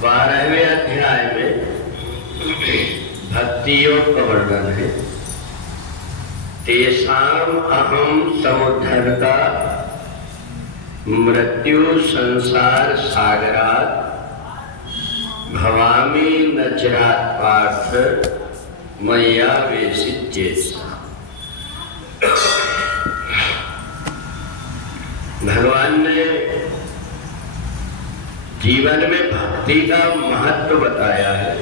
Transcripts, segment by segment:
12वें अध्याय में भक्ति योग का वर्णन है। तेषाम अहम समुद्धरता मृत्यु संसार सागरात् भवामि न चिरात् पार्थ मय्या वेशित चेतसा। भगवान ने जीवन में भक्ति का महत्व बताया है।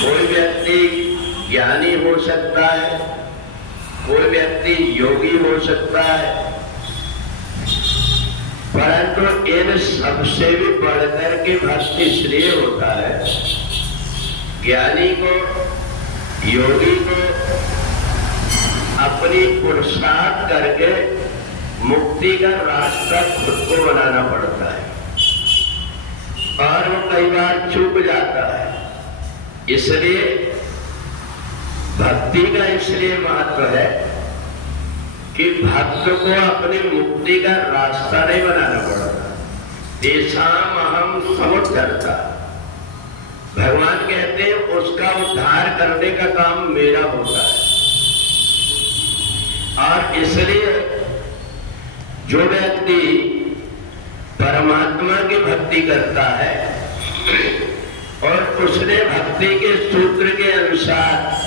कोई व्यक्ति ज्ञानी हो सकता है, कोई व्यक्ति योगी हो सकता है, परंतु इन सबसे भी बढ़कर के भक्ति श्रेय होता है ज्ञानी को, योगी को अपनी पुरुषार्थ करके मुक्ति का रास्ता खुद को बनाना पड़ता है और वो कई बार चूक जाता है। इसलिए भक्ति का इसलिए महत्व है कि भक्त को अपनी मुक्ति का रास्ता नहीं बनाना पड़ता। तेषाम अहम समुद्धरता, भगवान कहते हैं उसका उद्धार करने का काम मेरा होता है। और इसलिए जो व्यक्ति परमात्मा की भक्ति करता है और उसने भक्ति के सूत्र के अनुसार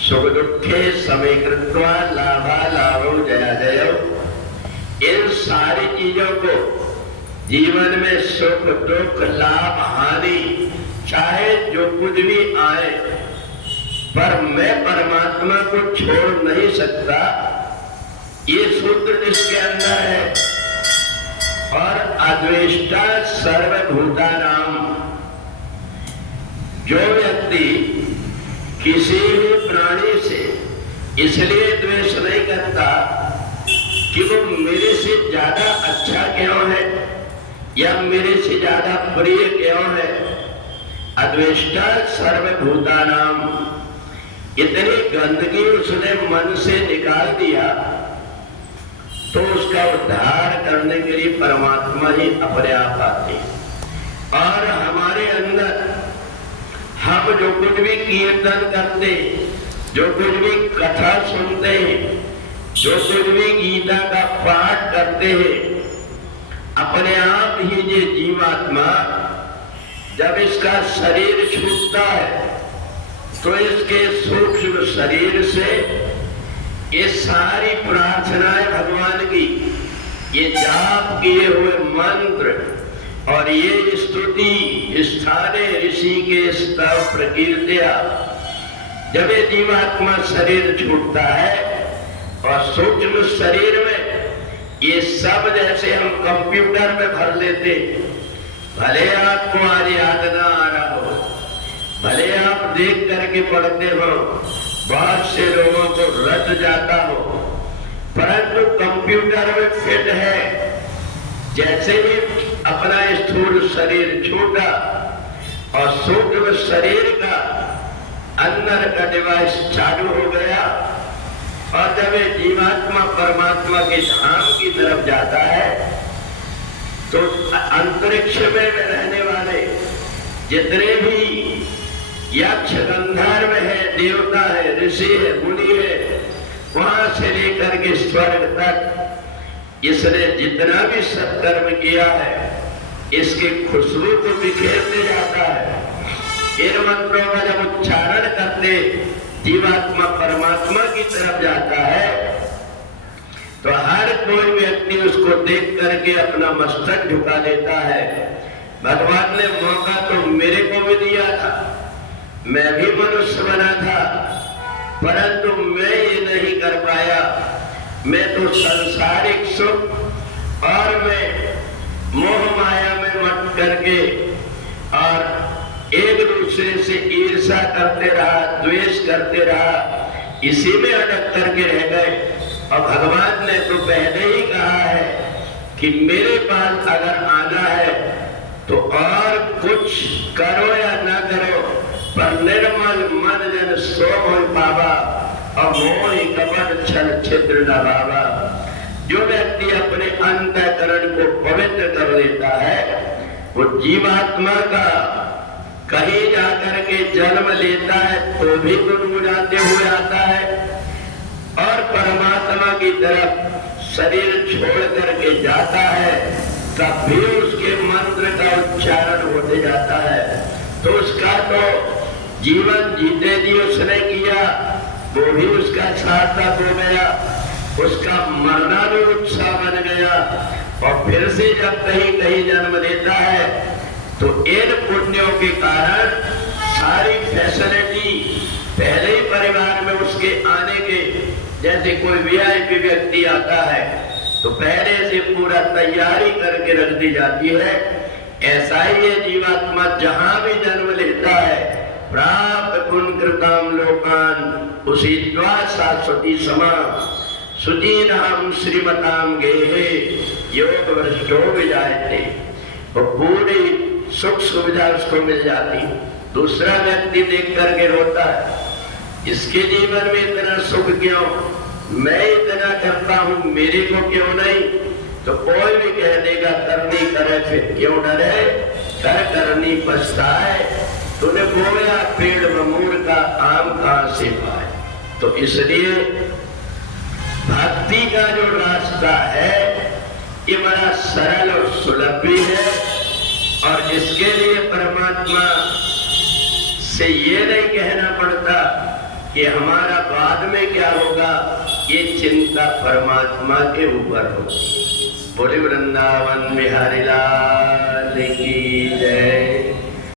सुख दुखे समीकृत्वा लाभा लाभो जया जयो, इन सारी चीजों को जीवन में सुख दुख लाभ हानि चाहे जो कुछ भी आए, पर मैं परमात्मा को छोड़ नहीं सकता, ये सूत्र जिसके अंदर है। और अद्वेष्टा सर्वभूतानाम, जो व्यक्ति किसी भी प्राणी से इसलिए द्वेष नहीं करता कि वो मेरे से ज्यादा अच्छा क्यों है या मेरे से ज्यादा प्रिय क्यों है। अद्वेष्टा सर्वभूतानाम, इतनी गंदगी उसने मन से निकाल दिया तो उसका उद्धार करने के लिए परमात्मा ही अपने आप आते। और हमारे अंदर हम जो कुछ भी कीर्तन करते, जो कुछ भी कथा सुनते हैं, जो कुछ भी गीता का पाठ करते हैं, अपने आप ही ये जीवात्मा जब इसका शरीर छूटता है तो इसके सूक्ष्म शरीर से ये सारी प्रार्थनाएं भगवान की, ये जाप किए हुए मंत्र और ये स्तुति स्थाने ऋषि के स्तव प्रकीर्तिया, जब ये जीवात्मा शरीर छूटता है और सूक्ष्म शरीर में ये सब जैसे हम कंप्यूटर में भर लेते, भले आपको आज याद ना आ रहा हो, भले आप देख करके पढ़ते हो, बहुत से लोगों को रट जाता हो, परंतु कंप्यूटर में फिट है। जैसे ही अपना स्थूल शरीर छूटा और सूक्ष्म शरीर का अंदर का डिवाइस चालू हो गया और जब ये जीवात्मा परमात्मा के धाम की तरफ जाता है तो अंतरिक्ष में रहने वाले जितने भी यक्ष गंधर्व है, देवता है, ऋषि है, मुनि है, वहां से लेकर के स्वर्ग तक इसने जितना भी सत्कर्म किया है इसके खुशबू को बिखेरते जाता है। इन मंत्रों का जब उच्चारण करते जीवात्मा परमात्मा की तरफ जाता है तो हर कोई व्यक्ति उसको देख करके अपना मस्तक झुका देता है। भगवान ने मौका तो मेरे को भी दिया था, मैं भी मनुष्य बना था, परंतु मैं ये नहीं कर पाया। मैं तो सांसारिक सुख और मैं मोह माया में मत करके और एक दूसरे से ईर्ष्या करते रहा, द्वेष करते रहा, इसी में अटक करके रह गए। और भगवान ने तो पहले ही कहा है कि मेरे पास अगर आना है तो और कुछ करो या ना करो, पर निर्मल मन जन सो मोहि पावा और मोहि कपट छल छिद्र न भावा। जो व्यक्ति अपने अंतःकरण को पवित्र कर लेता है वो जीवात्मा का कहीं जाकर के जन्म लेता है तो भी गुनगुनाते हुए आता है, और परमात्मा की तरफ शरीर छोड़ करके जाता है तब भी उसके मंत्र का उच्चारण होते जाता है। तो उसका तो जीवन जीते जी उसने किया, वो भी उसका सार्थक हो गया, उसका मरना भी उत्साह बन गया। और फिर से जब कहीं कहीं जन्म लेता है तो इन पुण्यों के कारण सारी फैसिलिटी पहले ही परिवार में उसके आने के, जैसे कोई वीआईपी व्यक्ति आता है तो पहले से पूरा तैयारी करके रख दी जाती है। ऐसा ही ये जीवात्मा जहां भी जन्म लेता है, प्राप्त पुण्यकृताम लोकान उसी शाश्वती समा सुजीनाम श्रीमताम गेहे योग वरिष्ठो विजायते, वो पूरी सुख सुविधा उसको मिल जाती। दूसरा व्यक्ति देख करके रोता है, इसके जीवन में इतना सुख क्यों, मैं इतना करता हूं मेरे को क्यों नहीं। तो कोई भी कह देगा करनी करे फिर क्यों डरे, कर करनी पछताए, तूने बोया पेड़ ममूर का आम कहां से पाए। तो इसलिए भक्ति का जो रास्ता है ये बड़ा सरल और सुलभ भी है, और इसके लिए परमात्मा से ये नहीं कहना पड़ता कि हमारा बाद में क्या होगा, ये चिंता परमात्मा के ऊपर होती। बोले वृंदावन बिहारी लाल की जय।